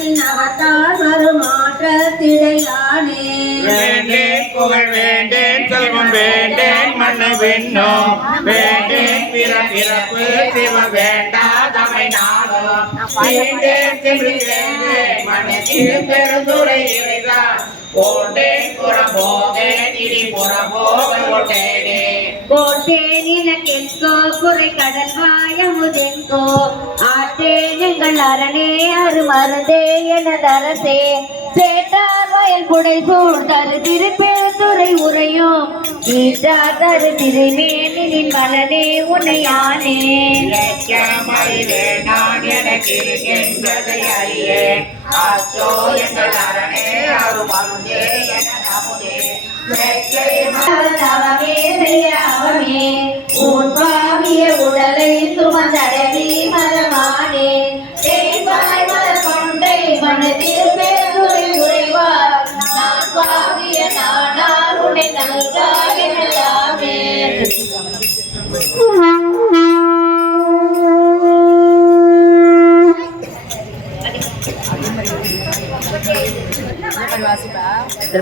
ஈசனின் அவத்தால் வருமாற்றத்திடையானே வேண்டேன் புகழ் வேண்டேன் செல்வம் வேண்டேன் மண்ணு விண்ணும் வேண்டேன் பிறப்பு சிவ வேண்டாதமை நாளும் வேண்டேன் செல்வேன் மனத்தில் பெருந்துரை இறைதான் கோட்டேன் புறம்போகேன் இனி புறம்போக கோட்டேனே கோட்டேன் எனக்கென்கோ குறை கடல் வாயமுதென்கோ ஆட்டேன் எங்கள் அரணே அருமருந்தே எனதரசே சேட்டார் வயல் புடை சூழ்தரு திருப்பெருந்துறை உரையும் ஈட்டார் தரு திருமேனின் மலனே உன்னையானே நான் எனக்கு இருக்கின்றதை அறியேன் ஆச்சோ எங்கள் அரணே அருமருந்தே எனதமுதே அவமே செய்யாவமே உன் பாவிய உடலை சுமந்தடவி மரமானே தேவாய் மலர் கொண்டை மனதில் பெருந்துரை உறைவார் நான் பாவிய நாடார் உடை நல்காய் எல்லாமே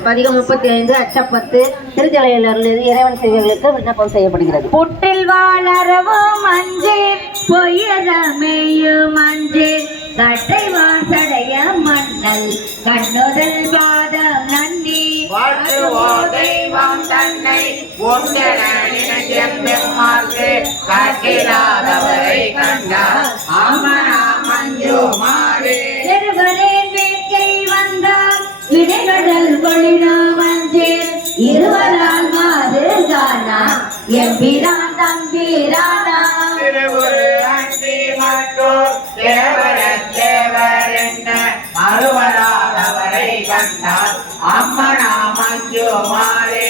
பதிகம் 35 அச்சப்பத்து திருச்சலையிலிருந்து இறைவன் செய்திகளுக்கு விண்ணப்பம் செய்யப்படுகிறது. புட்டில் வாழறவும் மஞ்சள் பொய்யரமேயும் மஞ்சள் கட்டை வாசடைய மன்னல் கண்ணுதல் பாதம் நன்னி தெய்வம் தன்னை ஒன்றெம்மாக்கு காட்டிலாதவரை கண்டார் ஆமனா மஞ்சு மாறே இருவரேன் வேட்கை வந்தார் இடைவடல் கொளினா மஞ்சள் இருவரால் மாறு காணா எம்பிரான் தம்பிரானா திருவுரு அண்டி மட்டும் தேவர் என்ன அறுவராதவரை கண்டார் அம்மனா மஞ்சு மாறே